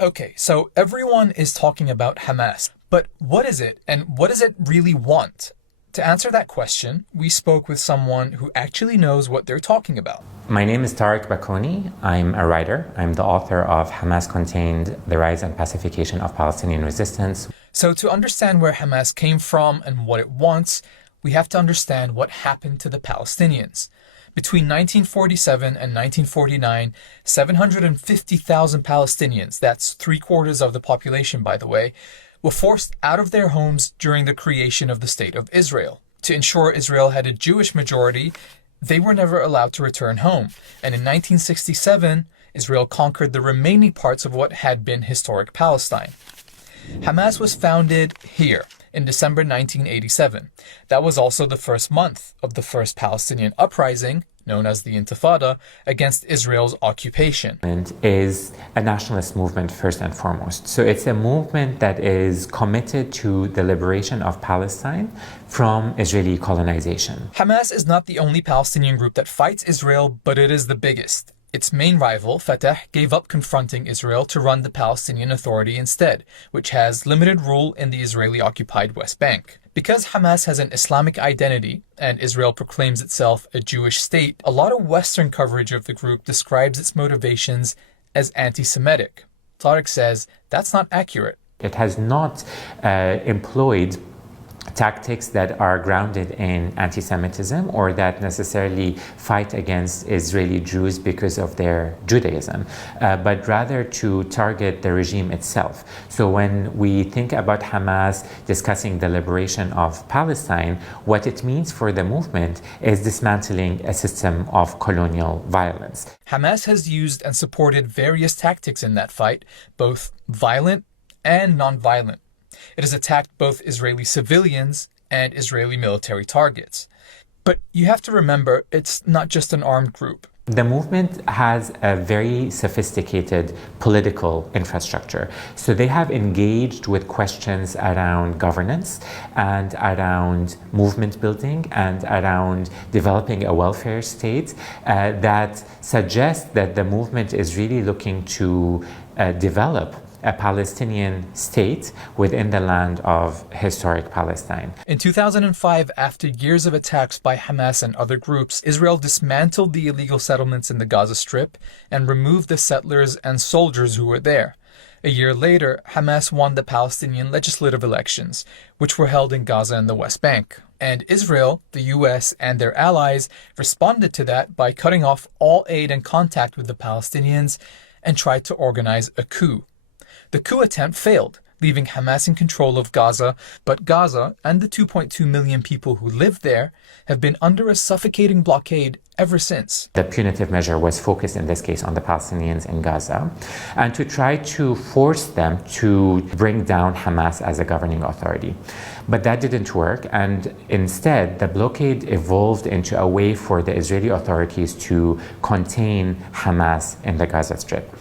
Okay, so everyone is talking about Hamas, but what is it and what does it really want? To answer that question, we spoke with someone who actually knows what they're talking about. My name is Tariq Bakoni. I'm a writer. I'm the author of Hamas Contained: The Rise and Pacification of Palestinian Resistance. So to understand where Hamas came from and what it wants, we have to understand what happened to the Palestinians. Between 1947 and 1949, 750,000 Palestinians, that's 3/4 of the population by the way, were forced out of their homes during the creation of the State of Israel. To ensure Israel had a Jewish majority, they were never allowed to return home. And in 1967, Israel conquered the remaining parts of what had been historic Palestine. Hamas was founded here in December 1987. That was also the first month of the first Palestinian uprising, known as the Intifada, against Israel's occupation. And is a nationalist movement first and foremost. So it's a movement that is committed to the liberation of Palestine from Israeli colonization. Hamas is not the only Palestinian group that fights Israel, but it is the biggest. Its main rival, Fatah, gave up confronting Israel to run the Palestinian Authority instead, which has limited rule in the Israeli-occupied West Bank. Because Hamas has an Islamic identity and Israel proclaims itself a Jewish state, a lot of Western coverage of the group describes its motivations as anti-Semitic. Tariq says that's not accurate. It has not employed tactics that are grounded in anti-Semitism or that necessarily fight against Israeli Jews because of their Judaism, but rather to target the regime itself. So when we think about Hamas discussing the liberation of Palestine, what it means for the movement is dismantling a system of colonial violence. Hamas has used and supported various tactics in that fight, both violent and non-violent. It has attacked both Israeli civilians and Israeli military targets. But you have to remember, it's not just an armed group. The movement has a very sophisticated political infrastructure. So they have engaged with questions around governance and around movement building and around developing a welfare state that suggests that the movement is really looking to develop a Palestinian state within the land of historic Palestine. In 2005, after years of attacks by Hamas and other groups, Israel dismantled the illegal settlements in the Gaza Strip and removed the settlers and soldiers who were there. A year later, Hamas won the Palestinian legislative elections, which were held in Gaza and the West Bank. And Israel, the US, and their allies responded to that by cutting off all aid and contact with the Palestinians and tried to organize a coup. The coup attempt failed, leaving Hamas in control of Gaza, but Gaza and the 2.2 million people who live there have been under a suffocating blockade ever since. The punitive measure was focused in this case on the Palestinians in Gaza and to try to force them to bring down Hamas as a governing authority. But that didn't work, and instead the blockade evolved into a way for the Israeli authorities to contain Hamas in the Gaza Strip.